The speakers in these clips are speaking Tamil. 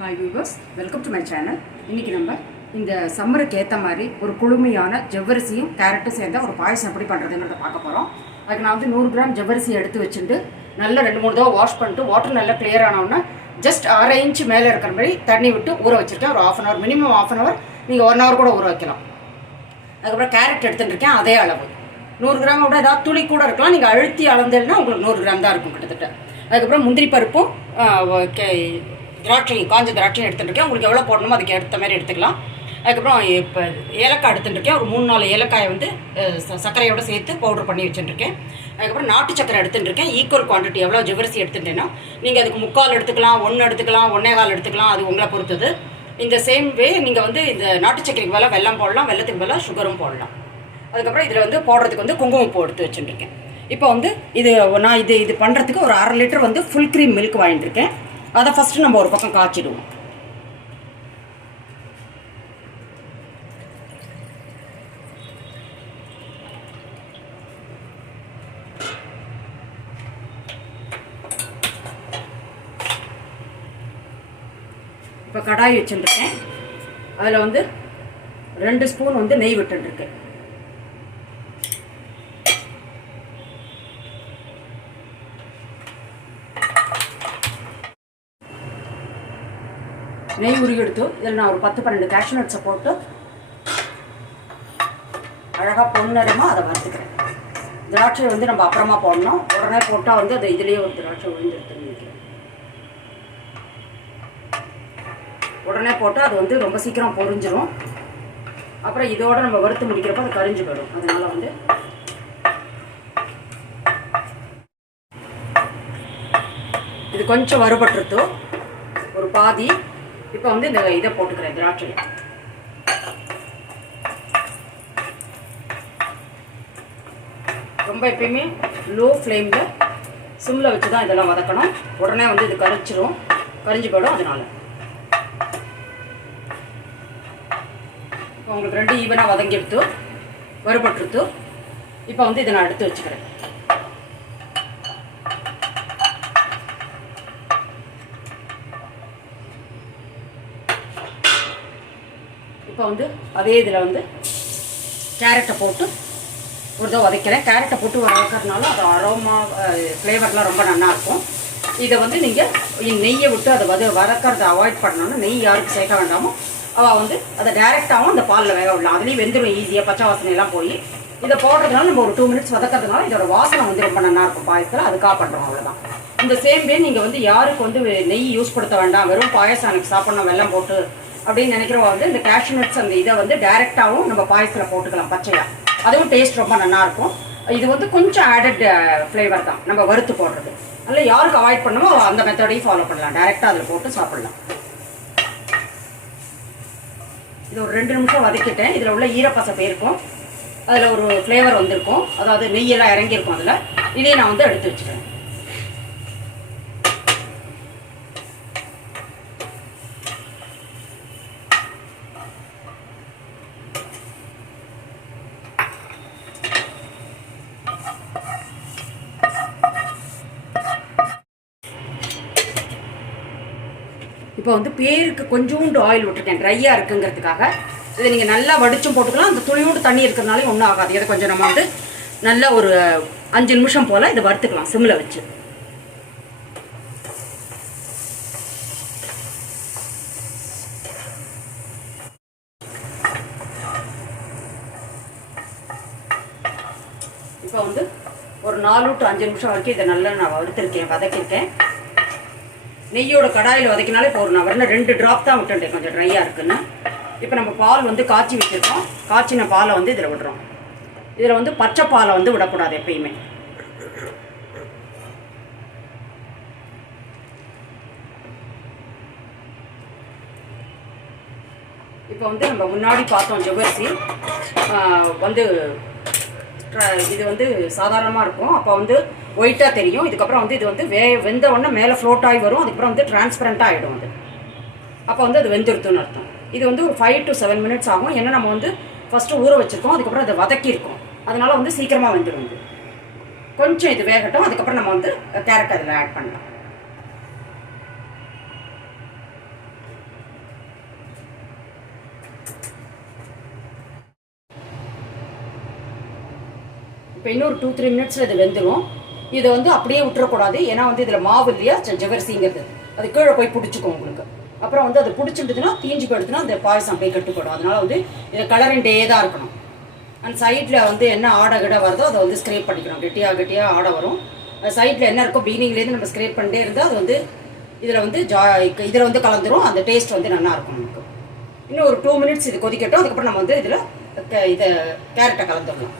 Hi viewers, welcome to my channel. இன்றைக்கி நம்ம இந்த சம்மருக்கு ஏற்ற மாதிரி ஒரு குளுமையான ஜவ்வரிசியும் கேரட்டும் சேர்ந்த ஒரு பாயசம் எப்படி பண்ணுறதுங்கிறத பார்க்க போகிறோம். அதுக்கு நான் வந்து 100 கிராம் ஜவ்வரிசி எடுத்து வச்சுட்டு நல்லா 2-3 தடவை வாஷ் பண்ணிட்டு வாட்டர் நல்லா கிளியர் ஆனோன்னா ஜஸ்ட் 1/2 இன்ச் மேலே இருக்கிற மாதிரி தண்ணி விட்டு ஊற வச்சுருக்கேன். ஒரு 1/2 hour, மினிமம் 1/2 hour, நீங்கள் 1 hour கூட ஊற வைக்கலாம். அதுக்கப்புறம் கேரட் எடுத்துகிட்டு இருக்கேன், அதே அளவு 100 கிராம் விட ஏதாவது துளி கூட இருக்கலாம். நீங்கள் அழுத்தி அளந்ததுன்னா உங்களுக்கு 100 கிராம் தான் இருக்கும் கிட்டத்தட்ட. அதுக்கப்புறம் முந்திரி பருப்பும் திராட்சையும் காஞ்ச திராட்சையும் எடுத்துட்டுருக்கேன். உங்களுக்கு எவ்வளோ போடணுமோ அதுக்கு ஏற்ற மாதிரி எடுத்துக்கலாம். அதுக்கப்புறம் இப்போ ஏலக்காய் எடுத்துட்டுருக்கேன். ஒரு 3-4 ஏலக்காயை வந்து சர்க்கரையோடு சேர்த்து பவுடர் பண்ணி வச்சுட்டுருக்கேன். அதுக்கப்புறம் நாட்டு சக்கரை எடுத்துட்டுருக்கேன். ஈக்குவல் குவான்டிட்டி எவ்வளோ ஜவ்வரிசி எடுத்துட்டேன்னா நீங்கள் அதுக்கு 3/4 எடுத்துக்கலாம், 1 எடுத்துக்கலாம், 1.25 எடுத்துக்கலாம். அது உங்களை பொறுத்தது. இந்த சேம் வே நீங்கள் வந்து இந்த நாட்டு சக்கரைக்கு மேலே வெல்லம் போடலாம், வெல்லத்துக்கு மேலே சுகரும் போடலாம். அதுக்கப்புறம் இதில் வந்து போடுறதுக்கு வந்து குங்குமப்பூ எடுத்து வச்சுட்டுருக்கேன். இப்போ வந்து நான் இது பண்ணுறதுக்கு ஒரு 1/2 லிட்டர் வந்து ஃபுல் க்ரீம் மில்க் வாங்கிட்டுருக்கேன். அதை ஃபஸ்ட்டு நம்ம ஒரு பக்கம் காய்ச்சிடுவோம். இப்போ கடாய் வச்சுட்டுருக்கேன். அதில் வந்து 2 ஸ்பூன் வந்து நெய் விட்டுருக்கேன். நெய் உருகி எடுத்து இதில் நான் ஒரு 10-12 கேஷ்யூ நட்ஸை போட்டு அழகாக பொன்னரமாக அதை வறுத்துக்கிறேன். திராட்சை வந்து நம்ம அப்புறமா போடணும். உடனே போட்டால் வந்து அது இதுலேயே ஒரு திராட்சை விழுந்துருக்குன்னு நினைக்கிறேன். உடனே போட்டால் அது வந்து ரொம்ப சீக்கிரம் பொரிஞ்சிடும். அப்புறம் இதோடு நம்ம வறுத்து முடிக்கிறப்போ அது கரிஞ்சு போயிடும். அதனால் வந்து இது கொஞ்சம் வறுபட்டுருத்தோ ஒரு பாதி. இப்போ வந்து இந்த இதை போட்டுக்கிறேன், திராட்சையை. ரொம்ப எப்பயுமே லோ ஃப்ளேமில் சிம்மில் வச்சு தான் இதெல்லாம் வதக்கணும். உடனே வந்து இது கரிஞ்சு போயிடும். அதனால் இப்போ உங்களுக்கு 2 ஈவனாக வதங்கி எடுத்து வறுபட்டுருத்து. இப்போ வந்து இதை நான் எடுத்து வச்சுக்கிறேன். இப்போ வந்து அதே இதில் வந்து கேரட்டை போட்டு ஒரு தடவை வதக்கிறேன். கேரட்டை போட்டு வதக்கிறதுனால அது அரோமா ஃப்ளேவர்லாம் ரொம்ப நல்லாயிருக்கும். இதை வந்து நீங்கள் நெய்யை விட்டு அதை வதக்கிறத அவாய்ட் பண்ணணும்னா நெய் யாருக்கு சேர்க்க வேண்டாமோ அவள் வந்து அதை டைரெக்டாகவும் அந்த பாலில் வேக விடலாம். அதுலேயும் வெந்துடும் ஈஸியாக. பச்சை வாசனையெல்லாம் போய் இதை போடுறதுனால நம்ம ஒரு 2 minutes வதக்கிறதுனால இதோட வாசனை வந்து ரொம்ப நல்லாயிருக்கும் பாயசத்தில். அதுக்காக பண்ணுறோம், அவ்வளோதான். இந்த சேம் வே நீங்கள் வந்து யாருக்கு வந்து நெய் யூஸ் படுத்த வேண்டாம், வெறும் பாயசம் எனக்கு சாப்பிட்ணும் வெல்லம் போட்டு அப்படின்னு நினைக்கிறவங்க வந்து இந்த கேஷ்யூ நட்ஸ் அந்த இதை வந்து டைரெக்டாகவும் நம்ம பாயசத்தில் போட்டுக்கலாம் பச்சையாக. அதுவும் டேஸ்ட் ரொம்ப நல்லாயிருக்கும். இது வந்து கொஞ்சம் ஆடட் ஃப்ளேவர் தான் நம்ம வறுத்து போடுறது. அதில் யாருக்கு அவாய்ட் பண்ணணுமோ அந்த மெத்தடையும் ஃபாலோ பண்ணலாம். டைரெக்டாக அதில் போட்டு சாப்பிட்லாம். இது ஒரு 2 நிமிஷம் வதக்கிட்டேன். இதில் உள்ள ஈரப்பசை போயிருக்கும், அதில் ஒரு ஃப்ளேவர் வந்திருக்கும், அதாவது நெய்யெல்லாம் இறங்கியிருக்கும். அதில் இதையும் நான் வந்து எடுத்து வச்சுக்கிறேன். இப்போ வந்து பேருக்கு கொஞ்சோண்டு ஆயில் விட்டுருக்கேன், ட்ரையாக இருக்குங்கிறதுக்காக. இதை நீங்கள் நல்லா வடிச்சும் போட்டுக்கலாம். அந்த துளியோண்டு தண்ணி இருக்கிறதுனால ஒன்றும் ஆகாது. இதை கொஞ்சம் நம்ம வந்து நல்லா ஒரு 5 நிமிஷம் போல் இதை வறுத்துக்கலாம் சிம்மில் வச்சு. இப்போ வந்து ஒரு 4 to 5 நிமிஷம் வரைக்கும் இதை நல்லா நான் வதக்கியிருக்கேன். நெய்யோட கடாயில் வதக்கினாலே இப்போ நான் வரல 2 ட்ராப் தான் விட்டுட்டேன், கொஞ்சம் ட்ரையாக இருக்குன்னு. இப்போ நம்ம பால் வந்து காய்ச்சி வச்சுருக்கோம். காய்ச்சின பாலை வந்து இதில் விடுறோம். இதில் வந்து பச்சை பாலை வந்து விடக்கூடாது எப்பயுமே. இப்போ வந்து நம்ம முன்னாடி பார்த்தோம் ஜவ்வரிசி வந்து இது வந்து சாதாரணமாக இருக்கும். அப்போ வந்து ஒயிட்டாக தெரியும். இதுக்கப்புறம் வந்து இது வந்து வெந்த உடனே மேலே ஃப்ளோட் ஆகி வரும். அதுக்கப்புறம் வந்து டிரான்ஸ்பரண்ட்டாக ஆகிடும். அது அப்போ வந்து அது வெந்துருத்துன்னு அர்த்தம். இது வந்து ஒரு 5 to 7 minutes ஆகும். ஏன்னா நம்ம வந்து ஃபஸ்ட்டு ஊற வச்சுருக்கோம், அதுக்கப்புறம் அதை வதக்கியிருக்கோம். அதனால் வந்து சீக்கிரமாக வெந்துடும். கொஞ்சம் இது வேகட்டும், அதுக்கப்புறம் நம்ம வந்து கேரட் அதில் ஆட் பண்ணலாம். இப்போ இன்னொரு 2-3 மினிட்ஸில் இது வெந்துடும். இதை வந்து அப்படியே விட்டுறக்கூடாது, ஏன்னா வந்து இதில் மாவு இல்லையா ஜவ்வரிசிங்கிறது, அது கீழே போய் பிடிச்சிக்கும் உங்களுக்கு. அப்புறம் வந்து அது பிடிச்சிட்டுதுன்னா தீஞ்சு போயிடுதுன்னா அந்த பாயசம் அப்படியே கட்டுப்படும். அதனால் வந்து இதை கலரிண்டே தான் இருக்கணும். அந்த சைடில் வந்து என்ன ஆடை கிட வருதோ அதை வந்து ஸ்க்ரேப் பண்ணிக்கணும். கெட்டியாக ஆடை வரும். அது சைடில் என்ன இருக்கோ பீனிங்லேருந்து நம்ம ஸ்க்ரேப் பண்ணிட்டே இருந்தால் அது வந்து இதில் வந்து இதில் வந்து கலந்துரும். அந்த டேஸ்ட் வந்து நல்லாயிருக்கும் நமக்கு. இன்னும் ஒரு 2 மினிட்ஸ் இது கொதிக்கட்டும். அதுக்கப்புறம் நம்ம வந்து இதில் இதை கேரட்டை கலந்துடலாம்.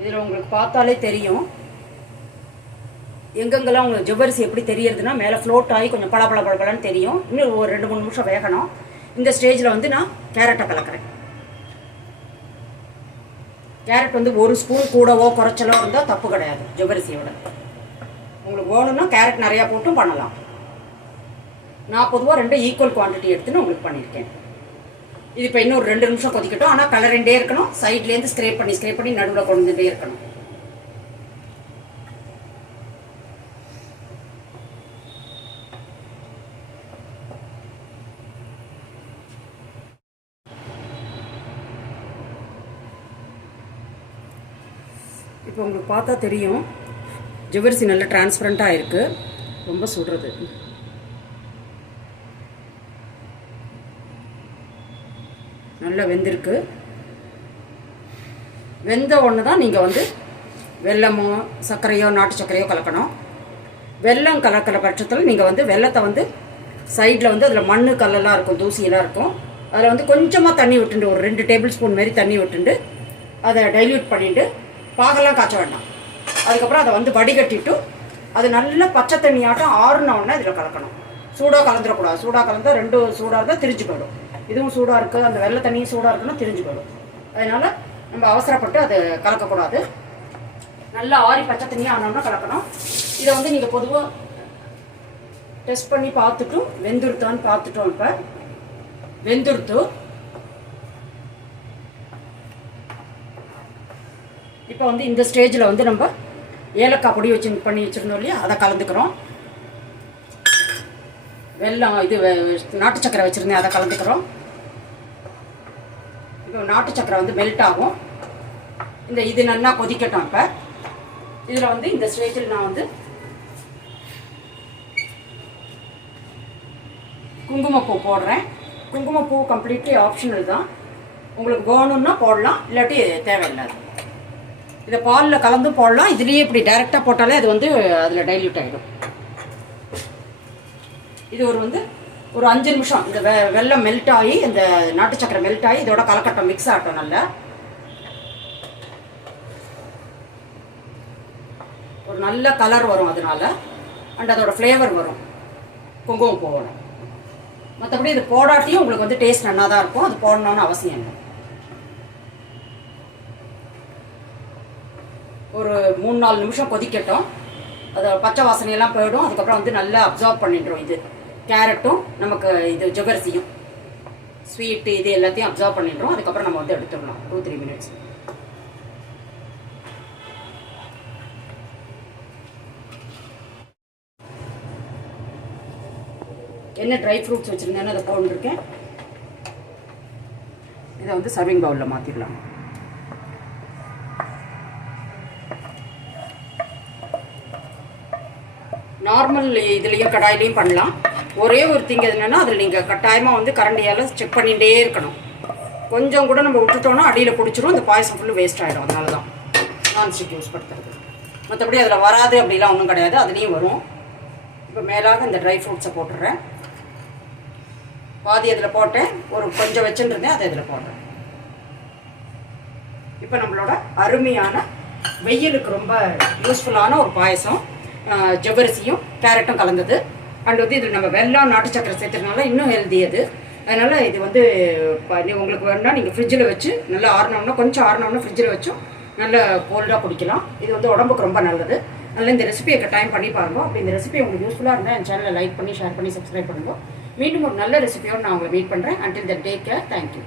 இதில் உங்களுக்கு பார்த்தாலே தெரியும் எங்கெங்கெல்லாம் உங்களுக்கு ஜவ்வரிசி எப்படி தெரியறதுன்னா மேலே ஃப்ளோட் ஆகி கொஞ்சம் பளபளன்னு தெரியும். இன்னும் ஒரு 2-3 நிமிஷம் வேகணும். இந்த ஸ்டேஜில் வந்து நான் கேரட்டை கலக்கிறேன். கேரட் வந்து 1 ஸ்பூன் கூடவோ குறைச்சலோ இருந்தால் தப்பு கிடையாது. ஜவ்வரிசியோட உங்களுக்கு வேணும்னா கேரட் நிறையா போட்டும் பண்ணலாம். நான் பொதுவாக 2 ஈக்குவல் குவான்டிட்டி எடுத்துன்னு உங்களுக்கு பண்ணியிருக்கேன். இது இப்போ இன்னும் ஒரு 2 நிமிஷம் கொதிக்கட்டும். ஆனால் கலரிண்டே இருக்கணும். சைட்லேருந்து ஸ்க்ரேப் பண்ணி நடுவில் கொண்டுட்டே இருக்கணும். இப்போ உங்களுக்கு பார்த்தா தெரியும் ஜவ்வரிசி நல்லா டிரான்ஸ்பரண்ட்டாக இருக்குது. ரொம்ப சுடுறது. நல்லா வெந்திருக்கு. வெந்த ஒன்று தான் நீங்கள் வந்து வெல்லமோ சர்க்கரையோ நாட்டு சர்க்கரையோ கலக்கணும். வெல்லம் கலக்கிற பட்சத்தில் நீங்கள் வந்து வெல்லத்தை வந்து சைடில் வந்து அதில் மண் கல்லெல்லாம் இருக்கும், தூசியெல்லாம் இருக்கும். அதில் வந்து கொஞ்சமாக தண்ணி விட்டுண்டு ஒரு 2 டேபிள் ஸ்பூன் மாரி தண்ணி விட்டுண்டு அதை டைல்யூட் பண்ணிவிட்டு பாகெல்லாம் காய்ச்ச வேண்டாம். அதுக்கப்புறம் அதை வந்து வடிகட்டிட்டு அது நல்லா பச்சை தண்ணியாட்டம் ஆறுனோடனே இதில் கலக்கணும். சூடாக கலந்துடக்கூடாது. சூடாக கலந்தால் 2 சூடாக இருந்தால் திரிஞ்சு போயிடும். இதுவும் சூடாக இருக்குது, அந்த வெள்ளை தண்ணியும் சூடாக இருக்குன்னா திரிஞ்சு போயிடும். அதனால் நம்ம அவசரப்பட்டு அது கலக்கக்கூடாது. நல்லா ஆறி பச்சை தண்ணியாக ஆனோம்னா கலக்கணும். இதை வந்து நீங்கள் பொதுவாக டெஸ்ட் பண்ணி பார்த்துட்டும் வெந்துருத்தான்னு பார்த்துட்டோம். இப்போ வெந்துருத்து. இப்போ வந்து இந்த ஸ்டேஜில் வந்து நம்ம ஏலக்காய் பொடி பண்ணி வச்சுருந்தோம் இல்லையா, அதை கலந்துக்கிறோம். வெல்லம் இது நாட்டு சக்கரை வச்சுருந்தேன், அதை கலந்துக்கிறோம். இப்போ நாட்டு சக்கரை வந்து மெல்ட் ஆகும். இது நல்லா கொதிக்கட்டும். இப்போ இதில் வந்து இந்த ஸ்டேஜில் நான் வந்து குங்குமப்பூ போடுறேன். குங்குமப்பூ கம்ப்ளீட்லி ஆப்ஷனல் தான். உங்களுக்கு வேணும்னா போடலாம், இல்லாட்டி தேவையில்லாது. இதை பாலில் கலந்து போடலாம். இதுலேயே இப்படி டைரெக்டாக போட்டாலே அது வந்து அதில் டைல்யூட் ஆகிடும். இது ஒரு 5 நிமிஷம் இந்த வெல்லம் மெல்ட் ஆகி இந்த நாட்டு சக்கரை மெல்ட் ஆகி இதோட கலக்கட்டும், மிக்ஸ் ஆகட்டும். நல்லா ஒரு நல்ல கலர் வரும் அதனால, அண்ட் அதோட ஃப்ளேவர் வரும் குங்குமம் போகணும். மற்றபடி இது போடாட்டியும் உங்களுக்கு வந்து டேஸ்ட் நல்லா தான் இருக்கும். அது போடணும்னு அவசியம் இல்லை. ஒரு 3-4 நிமிஷம் கொதிக்கட்டும். அது பச்சை வாசனையெல்லாம் போயிடும். அதுக்கப்புறம் வந்து நல்லா அப்சார்ப் பண்ணிடுறோம். இது கேரட்டும் நமக்கு இது ஜவ்வரிசியும் ஸ்வீட்டு இது எல்லாத்தையும் அப்சார்ப் பண்ணிடுறோம். அதுக்கப்புறம் நம்ம வந்து எடுத்துடலாம் 2-3 மினிட்ஸ். என்ன ட்ரை ஃப்ரூட்ஸ் வச்சுருந்தேன்னு அதை போட்டுருக்கேன். இதை வந்து சர்விங் பவுலில் மாற்றிடலாம். நார்மல் இதுலேயும் கடாயிலையும் பண்ணலாம். ஒரே ஒரு திங்க என்னென்னா அதில் நீங்கள் கட்டாயமாக வந்து கரண்டியால் செக் பண்ணிகிட்டே இருக்கணும். கொஞ்சம் கூட நம்ம விட்டுட்டோன்னா அடியில் பிடிச்சிரும். அந்த பாயசம் ஃபுல்லு வேஸ்ட் ஆகிடும். அதனால தான் நான்ஸ்டிக் யூஸ் படுத்துறது. மற்றபடி அதில் வராது அப்படிலாம் ஒன்றும் கிடையாது, அதுலேயும் வரும். இப்போ மேலாக இந்த ட்ரை ஃப்ரூட்ஸை போட்டுடுறேன். பாதி அதில் போட்டேன், ஒரு கொஞ்சம் வச்சுருந்தேன், அதை இதில் போடுறேன். இப்போ நம்மளோட அருமையான வெயிலுக்கு ரொம்ப யூஸ்ஃபுல்லான ஒரு பாயசம், ஜவ்வரிசியும் கேரட்டும் கலந்தது. அண்ட் வந்து இதில் நம்ம வெல்லம் நாட்டு சக்கரை சேர்த்துறதுனால இன்னும் ஹெல்தி அது. அதனால் இது வந்து உங்களுக்கு வேணும்னா நீங்கள் ஃப்ரிட்ஜில் வச்சு நல்லா ஆறினோம்னா, கொஞ்சம் ஆறினோம்னா ஃப்ரிட்ஜில் வச்சும் நல்லா கோல்டாக குடிக்கலாம். இது வந்து உடம்புக்கு ரொம்ப நல்லது. அதனால் இந்த ரெசிபியை டைம் பண்ணி பாருங்க. அப்படி இந்த ரெசிபி உங்களுக்கு யூஸ்ஃபுல்லாக இருந்தால் என் சேனலை லைக் பண்ணி ஷேர் பண்ணி சப்ஸ்கிரைப் பண்ணுங்க. மீண்டும் ஒரு நல்ல ரெசிபியோடு நான் உங்களை மீட் பண்ணுறேன். Until that take care. Thank you.